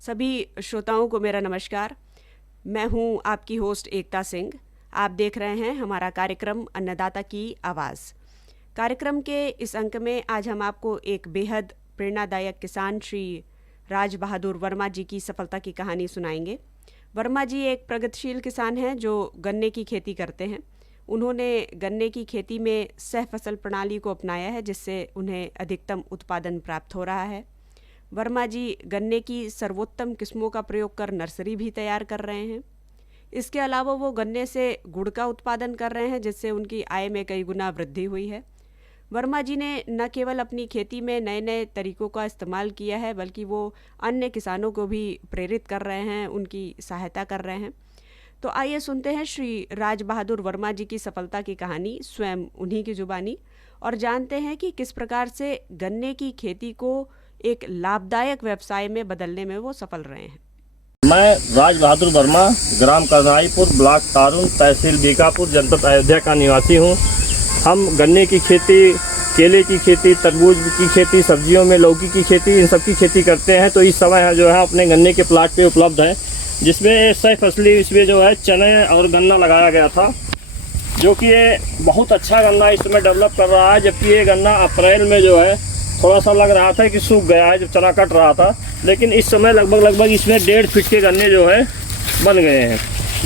सभी श्रोताओं को मेरा नमस्कार। मैं हूं आपकी होस्ट एकता सिंह। आप देख रहे हैं हमारा कार्यक्रम अन्नदाता की आवाज़। कार्यक्रम के इस अंक में आज हम आपको एक बेहद प्रेरणादायक किसान श्री राज बहादुर वर्मा जी की सफलता की कहानी सुनाएंगे। वर्मा जी एक प्रगतिशील किसान हैं जो गन्ने की खेती करते हैं। उन्होंने गन्ने की खेती में सह फसल प्रणाली को अपनाया है, जिससे उन्हें अधिकतम उत्पादन प्राप्त हो रहा है। वर्मा जी गन्ने की सर्वोत्तम किस्मों का प्रयोग कर नर्सरी भी तैयार कर रहे हैं। इसके अलावा वो गन्ने से गुड़ का उत्पादन कर रहे हैं, जिससे उनकी आय में कई गुना वृद्धि हुई है। वर्मा जी ने न केवल अपनी खेती में नए नए तरीकों का इस्तेमाल किया है, बल्कि वो अन्य किसानों को भी प्रेरित कर रहे हैं, उनकी सहायता कर रहे हैं। तो आइए सुनते हैं श्री राज बहादुर वर्मा जी की सफलता की कहानी स्वयं उन्हीं की जुबानी, और जानते हैं कि किस प्रकार से गन्ने की खेती को एक लाभदायक व्यवसाय में बदलने में वो सफल रहे हैं। मैं राज बहादुर वर्मा ग्राम करनाईपुर, ब्लॉक तारुण, तहसील बीकापुर, जनपद अयोध्या का निवासी हूँ। हम गन्ने की खेती, केले की खेती, तरबूज की खेती, सब्जियों में लौकी की खेती, इन सब की खेती करते हैं। तो इस समय जो है अपने गन्ने के प्लाट पे उपलब्ध है, जिसमें सह फसली इसमें जो है चने और गन्ना लगाया गया था, जो कि ये बहुत अच्छा गन्ना इस समय डेवलप कर रहा है। जबकि ये गन्ना अप्रैल में जो है थोड़ा सा लग रहा था कि सूख गया है, जब चना कट रहा था, लेकिन इस समय लगभग इसमें 1.5 फीट के गन्ने जो है बन गए हैं।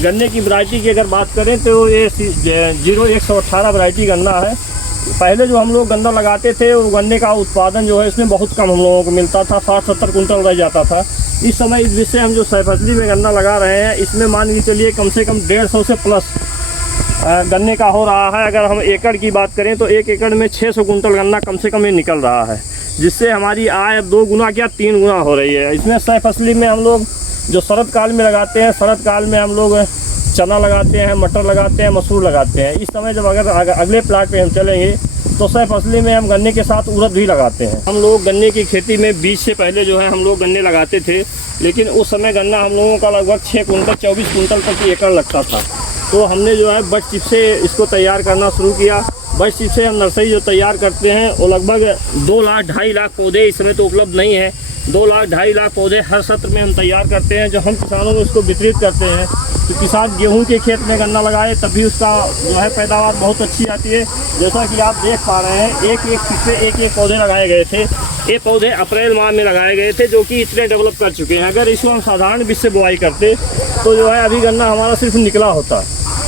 गन्ने की वैरायटी की अगर बात करें तो ये 0118 वैरायटी गन्ना है। पहले जो हम लोग गन्ना लगाते थे, वो गन्ने का उत्पादन जो है इसमें बहुत कम हम लोगों को मिलता था, 60-70 कुंटल रह जाता था। इस समय जिससे हम जो सहफसली में गन्ना लगा रहे हैं, इसमें मान के चलिए कम से कम 150 से प्लस गन्ने का हो रहा है। अगर हम एकड़ की बात करें तो 1 एकड़ में 600 कुंटल गन्ना कम से कम ही निकल रहा है, जिससे हमारी आय 2 गुना क्या 3 गुना हो रही है। इसमें सह फसली में हम लोग जो शरद काल में लगाते हैं, शरद काल में हम लोग चना लगाते हैं, मटर लगाते हैं, मसूर लगाते हैं। इस समय जब अगर अगले प्लाट पे हम चलेंगे तो सह फसली में हम गन्ने के साथ उड़द भी लगाते हैं। हम लोग गन्ने की खेती में बीज से पहले जो है हम लोग गन्ने लगाते थे, लेकिन उस समय गन्ना हम लोगों का लगभग 6 कुंटल 24 कुंटल तक एकड़ लगता था। तो हमने जो है बड चिप से इसको तैयार करना शुरू किया। बड चिप से हम नर्सरी जो तैयार करते हैं, वो लगभग 2 लाख 2.5 लाख पौधे इस समय तो उपलब्ध नहीं है। 2 लाख 2.5 लाख पौधे हर सत्र में हम तैयार करते हैं, जो हम किसानों को उसको वितरित करते हैं। तो किसान गेहूं के खेत में गन्ना लगाए तभी उसका जो है पैदावार बहुत अच्छी आती है। जैसा कि आप देख पा रहे हैं, एक फीट पे एक पौधे लगाए गए थे। ये पौधे अप्रैल माह में लगाए गए थे, जो कि इतने डेवलप कर चुके हैं। अगर इसको हम साधारण बीज से बुआई करते तो जो है अभी गन्ना हमारा सिर्फ निकला होता।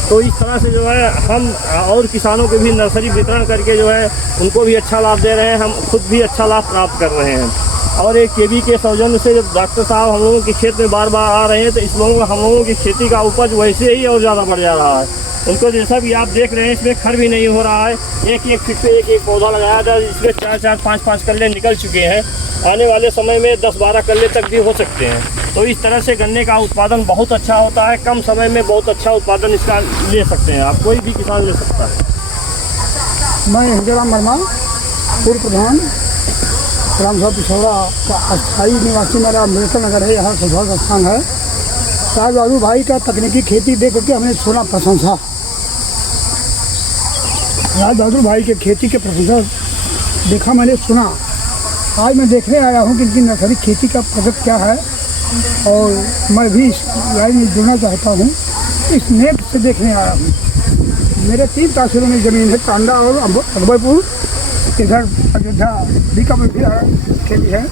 तो इस तरह से जो है हम और किसानों के भी नर्सरी वितरण करके जो है उनको भी अच्छा लाभ दे रहे हैं, हम खुद भी अच्छा लाभ प्राप्त कर रहे हैं। और एक केवी के सौजन्य से जब डॉक्टर साहब हम लोगों के खेत में बार बार आ रहे हैं, तो इस लोगों हम लोगों की खेती का उपज वैसे ही और ज़्यादा बढ़ जा रहा है। उनको जैसा भी आप देख रहे हैं, इसमें खर भी नहीं हो रहा है। एक फीट पे एक पौधा लगाया था, इसमें 4-4, 5-5 कल्ले निकल चुके हैं। आने वाले समय में 10-12 कल्ले तक भी हो सकते हैं। तो इस तरह से गन्ने का उत्पादन बहुत अच्छा होता है। कम समय में बहुत अच्छा उत्पादन इसका ले सकते हैं, आप कोई भी किसान ले सकता है। मैं हिजराम वर्मा, पूर्व प्रधान ग्राम सभा पिछौड़ा का अस्थायी निवासी, मेरा अम्बेडकर नगर है, यहाँ सौभाग्य स्थान है। राज बहादुर भाई का तकनीकी खेती देख करके हमने सुना प्रशंसा। राज बहादुर भाई के खेती के प्रशंसा देखा, मैंने सुना। आज मैं देखने आया हूँ कि इनकी नर्सरी खेती का प्रगति क्या है, और मैं भी इस लाइन में जुड़ना चाहता हूँ। इस नेप से देखने आया हूँ। मेरे 3 तहसीलों में ज़मीन है, टांडा और अकबरपुर, इधर अयोध्या बीकापुर भी खेती है।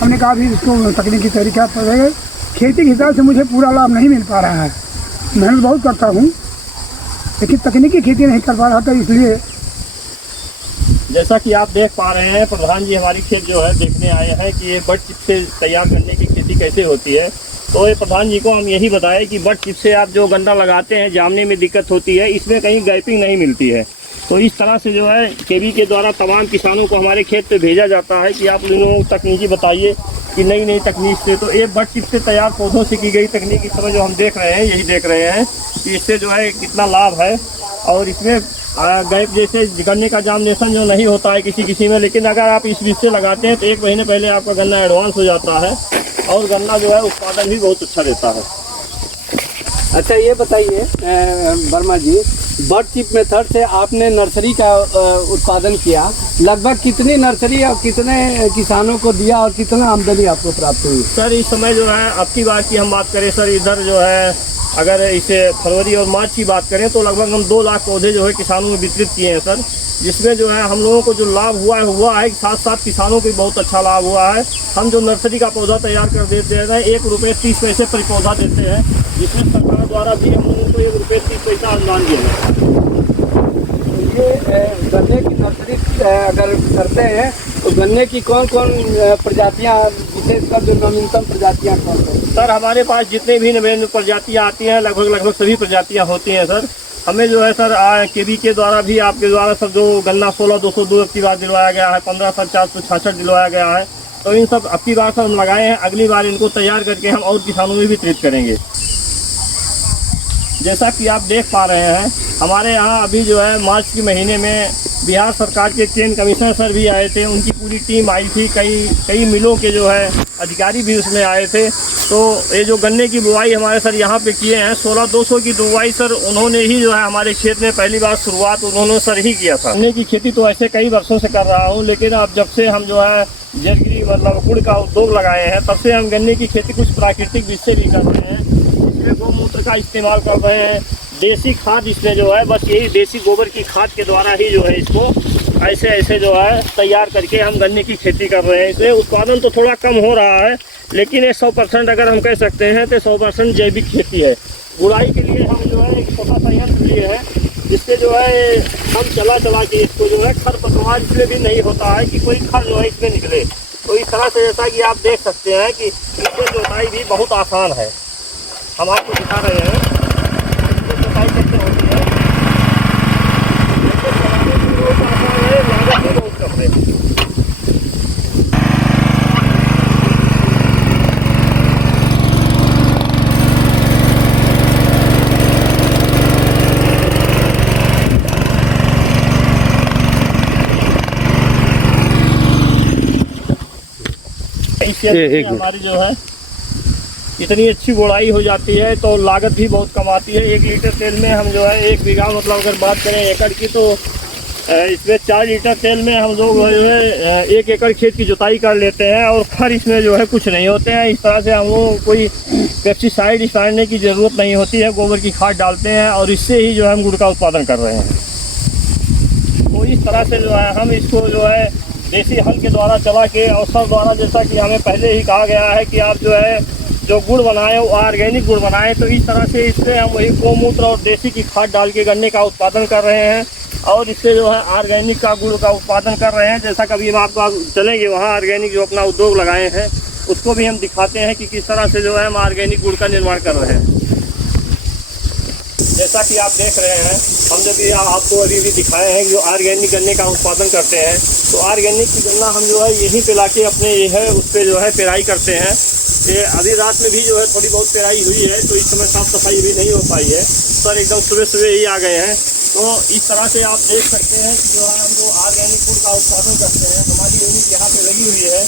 हमने कहा भी इसको तकनीकी तरीका पर खेती के हिसाब से मुझे पूरा लाभ नहीं मिल पा रहा है। मेहनत बहुत करता हूँ, लेकिन तकनीकी खेती नहीं कर पा रहा था। इसलिए जैसा कि आप देख पा रहे हैं, प्रधान जी हमारी खेत जो है देखने आए हैं कि ये बड चिप से तैयार करने की खेती कैसे होती है। तो ये प्रधान जी को हम यही बताएं कि बड चिप से आप जो गन्ना लगाते हैं, जामने में दिक्कत होती है, इसमें कहीं गैपिंग नहीं मिलती है। तो इस तरह से जो है केवी के द्वारा तमाम किसानों को हमारे खेत पे भेजा जाता है कि आप लोगों को तकनीकी बताइए कि नई नई तकनीक से। तो ये बड चिप से तैयार पौधों से की गई तकनीक इस समय जो हम देख रहे हैं, यही देख रहे हैं कि इससे जो है कितना लाभ है। और इसमें गैप जैसे गन्ने का जामनेशन जो नहीं होता है किसी में, लेकिन अगर आप इस बीज से लगाते हैं तो 1 महीने पहले आपका गन्ना एडवांस हो जाता है, और गन्ना जो है उत्पादन भी बहुत अच्छा देता है। अच्छा, ये बताइए वर्मा जी बर्ड चिप मेथड से आपने नर्सरी का उत्पादन किया, लगभग कितनी नर्सरी और कितने किसानों को दिया और कितना आमदनी आपको प्राप्त हुई? सर इस समय जो है अब की बार की हम बात करें सर, इधर जो है अगर इसे फरवरी और मार्च की बात करें तो लगभग हम 2 लाख पौधे जो है किसानों में वितरित किए हैं सर, जिसमें जो है हम लोगों को जो लाभ हुआ है साथ साथ किसानों को भी बहुत अच्छा लाभ हुआ है। हम जो नर्सरी का पौधा तैयार कर देते हैं ₹1.30 प्रति पौधा देते हैं, जिसमें सरकार द्वारा भी हम लोगों को ₹1.30 अनुदान दिया है। ये गन्ने की नर्सरी अगर करते हैं तो गन्ने की कौन कौन प्रजातियां, विशेषकर जो नवीनतम प्रजातियां कौन कौन? सर हमारे पास जितने भी नवीन प्रजातियां आती हैं लगभग सभी प्रजातियां होती हैं सर। हमें जो है सर केवी के द्वारा भी आपके द्वारा सर जो गन्ना 16-202 की बार दिलवाया गया है, 15-466 दिलवाया गया है, तो इन सब अब की बार सर हम लगाए हैं। अगली बार इनको तैयार करके हम और किसानों में भी वितरित करेंगे। जैसा कि आप देख पा रहे हैं हमारे यहाँ अभी जो है मार्च के महीने में बिहार सरकार के चेन कमिश्नर सर भी आए थे, उनकी पूरी टीम आई थी, कई मिलों के जो है अधिकारी भी उसमें आए थे। तो ये जो गन्ने की बुआई हमारे सर यहाँ पे किए हैं 16-200 की बुआई सर उन्होंने ही जो है हमारे क्षेत्र में पहली बार शुरुआत उन्होंने सर ही किया था। गन्ने की खेती तो ऐसे कई वर्षों से कर रहा हूँ, लेकिन अब जब से हम जो है जलगिरी मतलब गुड़ का उद्योग लगाए हैं तब से हम गन्ने की खेती कुछ प्राकृतिक विधि से भी कर रहे हैं। इसमें गौमूत्र का इस्तेमाल कर रहे हैं, देसी खाद इसमें जो है बस यही देसी गोबर की खाद के द्वारा ही जो है इसको ऐसे जो है तैयार करके हम गन्ने की खेती कर रहे हैं। इसमें उत्पादन तो थोड़ा कम हो रहा है, लेकिन ये 100% अगर हम कह सकते हैं तो 100% जैविक खेती है। गुड़ाई के लिए हम जो है एक छोटा सा यंत्र लिए हैं, जिससे जो है हम चला के इसको जो है खरपतवार इसमें भी नहीं होता है कि कोई खर जो है इसमें निकले। तो इस तरह से जैसा कि आप देख सकते हैं कि इसमें जोताई भी बहुत आसान है। हम आपको दिखा रहे हैं जोताई कैसे होती है। चलाने में बहुत आसान है, लागत भी बहुत कम है। हमारी जो है इतनी अच्छी गुड़ाई हो जाती है तो लागत भी बहुत कम आती है। 1 लीटर तेल में हम जो है 1 बीघा मतलब अगर बात करें एकड़ की तो इसमें 4 लीटर तेल में हम लोग जो है 1 एकड़ खेत की जुताई कर लेते हैं और खर इसमें जो है कुछ नहीं होते हैं। इस तरह से हम लोग कोई पेस्टिसाइड डालने की ज़रूरत नहीं होती है, गोबर की खाद डालते हैं और इससे ही जो है हम गुड़ का उत्पादन कर रहे हैं। तो इस तरह से जो है हम इसको जो है देसी हल के द्वारा चला के और सर द्वारा जैसा कि हमें पहले ही कहा गया है कि आप जो है जो गुड़ बनाएं वो ऑर्गेनिक गुड़ बनाएं, तो इस तरह से इसमें हम वही गौमूत्र और देसी की खाद डाल के गन्ने का उत्पादन कर रहे हैं और इससे जो है ऑर्गेनिक का गुड़ का उत्पादन कर रहे हैं। जैसा कभी हम आपको चलेंगे वहाँ ऑर्गेनिक जो अपना उद्योग लगाए हैं उसको भी हम दिखाते हैं कि किस तरह से जो है हम ऑर्गेनिक गुड़ का निर्माण कर रहे हैं। जैसा कि आप देख रहे हैं हम जब ये आपको अभी भी दिखाए हैं जो ऑर्गेनिक गन्ने का उत्पादन करते हैं, तो ऑर्गेनिक की गन्ना हम जो है यहीं पे लाके अपने ये है उस पर जो है पेराई करते हैं। ये अभी रात में भी जो है थोड़ी बहुत पेराई हुई है, तो इस समय साफ़ सफाई भी नहीं हो पाई है सर, एकदम सुबह ही आ गए हैं। तो इस तरह से आप देख सकते हैं कि जो है हम जो ऑर्गेनिक गुड़ का उत्पादन करते हैं, हमारी यूनिट यहाँ पे लगी हुई है,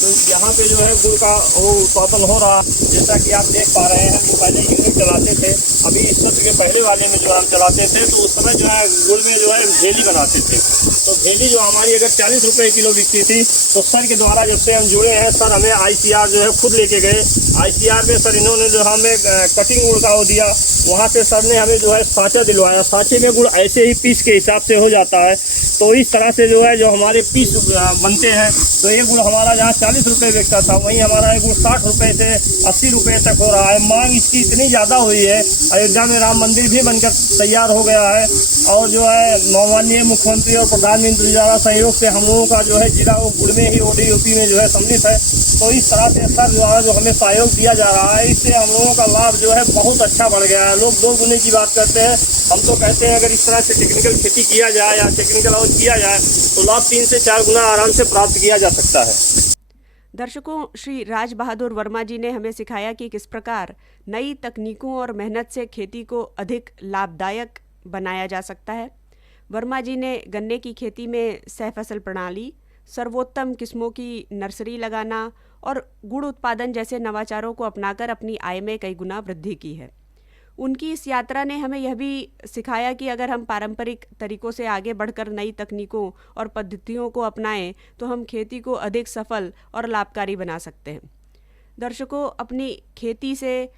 तो यहाँ पे जो है गुड़ का वो उत्पादन हो रहा। जैसा कि आप देख पा रहे हैं वो पहले यूनिट चलाते थे, अभी इस सत्र के पहले वाले में जो हम चलाते थे तो उस समय जो है गुड़ में जो है भेली बनाते थे। तो भेली जो हमारी अगर 40 रुपये किलो बिकती थी, तो सर के द्वारा जब से हम जुड़े हैं सर हमें ICR जो है खुद लेके गए। ICR में सर इन्होंने जो हमें कटिंग गुड़ का वो दिया, वहाँ से सर ने हमें जो है साँचा दिलवाया। साँचे में गुड़ ऐसे ही पीस के हिसाब से हो जाता है। तो इस तरह से जो है जो हमारे पीस बनते हैं, तो ये गुड़ हमारा जहाँ 40 रुपये बिकता था वहीं हमारा ये गुड़ 60 रुपये से 80 रुपये तक हो रहा है। मांग इसकी इतनी ज़्यादा हुई है, अयोध्या में राम मंदिर भी बनकर तैयार हो गया है और जो है माननीय मुख्यमंत्री और प्रधानमंत्री द्वारा सहयोग से हम लोगों का जो है जिला वो गुड़ में ही ODUP में जो है सम्मिलित है। तो इस तरह से सर द्वारा जो हमें सहयोग दिया जा रहा है, इससे हम लोगों का लाभ जो है बहुत अच्छा बढ़ गया है। लोग 2 गुने की बात करते हैं, हम तो कहते हैं अगर इस तरह से टेक्निकल खेती किया जाए या टेक्निकल और किया जाए तो लाभ 3 से 4 गुना आराम से प्राप्त किया जा सकता है। दर्शकों, श्री राज बहादुर वर्मा जी ने हमें सिखाया कि किस प्रकार नई तकनीकों और मेहनत से खेती को अधिक लाभदायक बनाया जा सकता है। वर्मा जी ने गन्ने की खेती में सहफसल प्रणाली, सर्वोत्तम किस्मों की नर्सरी लगाना और गुड़ उत्पादन जैसे नवाचारों को अपनाकर अपनी आय में कई गुना वृद्धि की है। उनकी इस यात्रा ने हमें यह भी सिखाया कि अगर हम पारंपरिक तरीक़ों से आगे बढ़कर नई तकनीकों और पद्धतियों को अपनाएं तो हम खेती को अधिक सफल और लाभकारी बना सकते हैं। दर्शकों, अपनी खेती से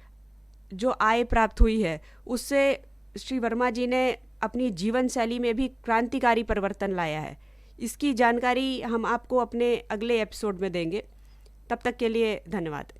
जो आय प्राप्त हुई है उससे श्री वर्मा जी ने अपनी जीवन शैली में भी क्रांतिकारी परिवर्तन लाया है। इसकी जानकारी हम आपको अपने अगले एपिसोड में देंगे। तब तक के लिए धन्यवाद।